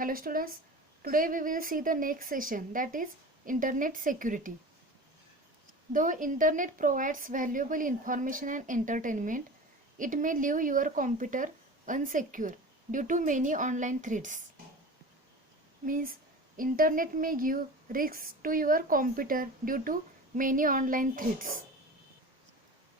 Hello students, today we will see the next session, that is internet security. Though internet provides valuable information and entertainment, it may leave your computer unsecure due to many online threats. Means internet may give risks to your computer due to many online threats.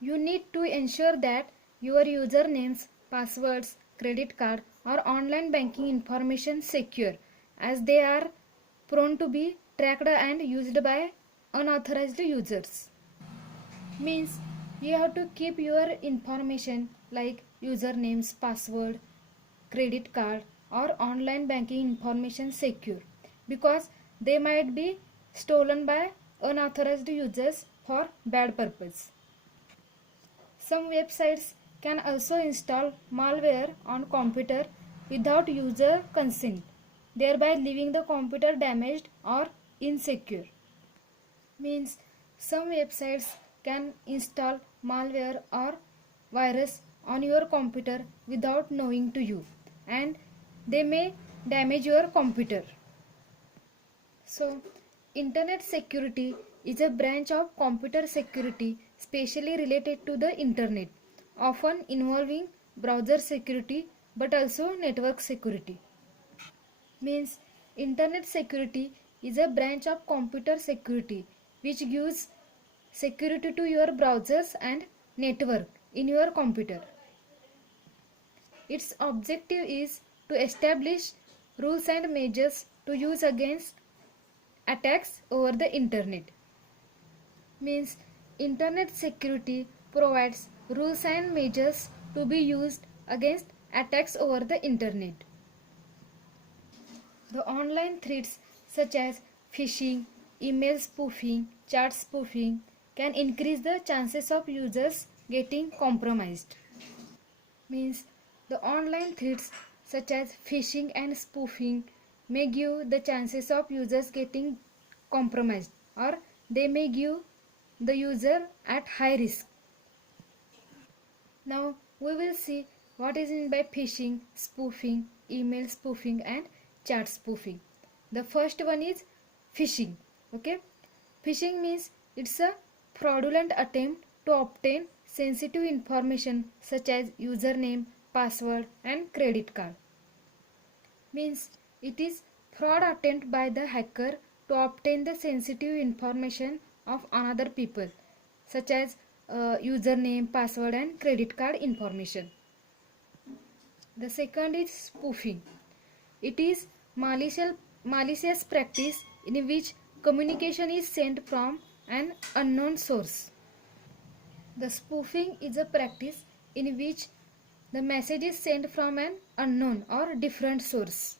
You need to ensure that your usernames, passwords, credit card or online banking information secure, as they are prone to be tracked and used by unauthorized users. Means you have to keep your information like usernames, password, credit card or online banking information secure, because they might be stolen by unauthorized users for bad purpose. Some websites can also install malware on computer without user consent, thereby leaving the computer damaged or insecure. Means some websites can install malware or virus on your computer without knowing to you, and they may damage your computer. So, internet security is a branch of computer security specially related to the internet, often involving browser security but also network security. Means internet security is a branch of computer security which gives security to your browsers and network in your computer. Its objective is to establish rules and measures to use against attacks over the internet. Means internet security provides rules and measures to be used against attacks over the internet. The online threats such as phishing, email spoofing, chat spoofing can increase the chances of users getting compromised. Means the online threats such as phishing and spoofing may give the chances of users getting compromised, or they may give the user at high risk. Now we will see what is meant by phishing, spoofing, email spoofing and chat spoofing. The first one is phishing. Okay, phishing means it's a fraudulent attempt to obtain sensitive information such as username, password and credit card. Means it is fraud attempt by the hacker to obtain the sensitive information of another people such as username, password and credit card information. The second is spoofing. It is malicious practice in which communication is sent from an unknown source. The spoofing is a practice in which the message is sent from an unknown or different source.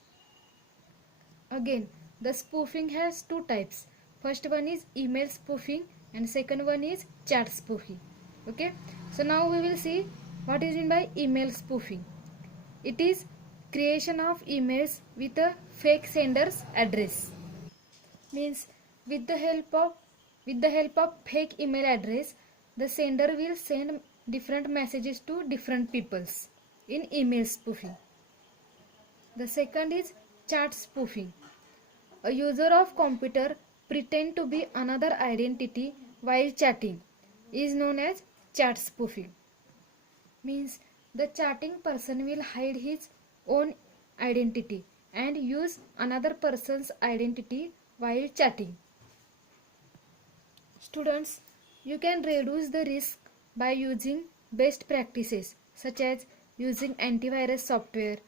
Again, the spoofing has two types. First one is email spoofing and second one is chat spoofing. Okay, so now we will see what is meant by email spoofing. It is creation of emails with a fake sender's address. Means with the help of fake email address, the sender will send different messages to different peoples in email spoofing. The second is chat spoofing. A user of computer pretend to be another identity while chatting is known as chat spoofing. Means the chatting person will hide his own identity and use another person's identity while chatting. Students, you can reduce the risk by using best practices such as using antivirus software,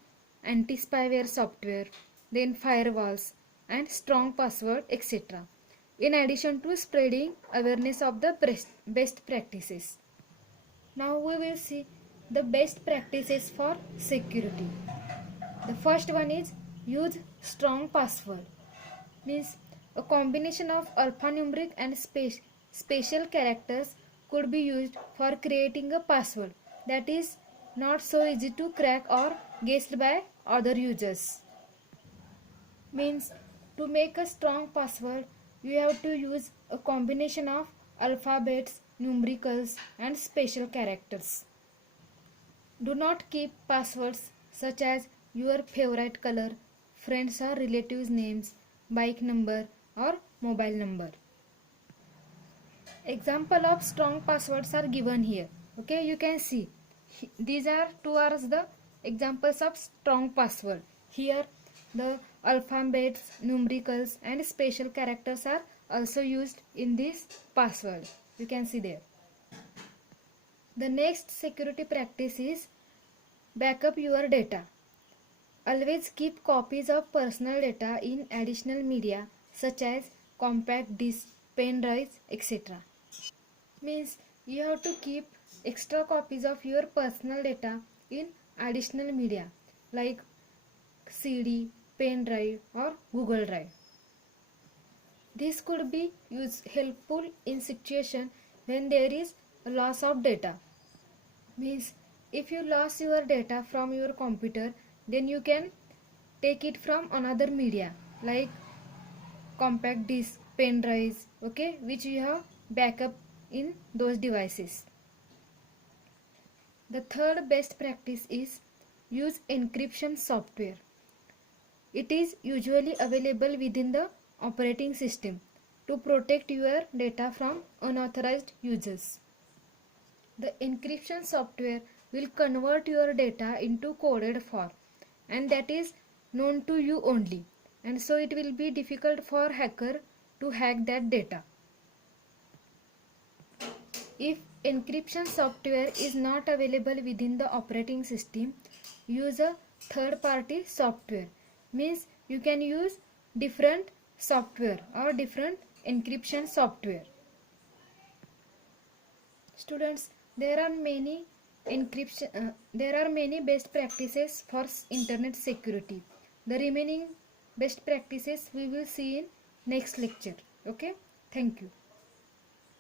anti-spyware software, then firewalls and strong password, etc. In addition to spreading awareness of the best practices. Now we will see the best practices for security. The first one is use strong password. Means a combination of alphanumeric and special characters could be used for creating a password that is not so easy to crack or guessed by other users. Means to make a strong password, you have to use a combination of alphabets, numericals and special characters. Do not keep passwords such as your favorite color, friends or relatives names, bike number or mobile number. Example of strong passwords are given here. Okay, you can see these are two are the examples of strong password. Here the alphabets, numericals and special characters are also used in this password. You can see there. The next security practice is backup your data. Always keep copies of personal data in additional media such as compact disc, pen drives, etc. Means you have to keep extra copies of your personal data in additional media like CD, pen drive or Google Drive. This could be helpful in situation when there is a loss of data. Means if you lost your data from your computer, then you can take it from another media like compact disc, pen drives, okay, which you have backup in those devices. The third best practice is use encryption software. It is usually available within the operating system to protect your data from unauthorized users. The encryption software will convert your data into coded form, and that is known to you only, and so it will be difficult for hacker to hack that data. If encryption software is not available within the operating system, use a third party software. Means you can use different software or different encryption software. Students, there are many best practices for internet security. The remaining best practices we will see in next lecture. Okay, thank you.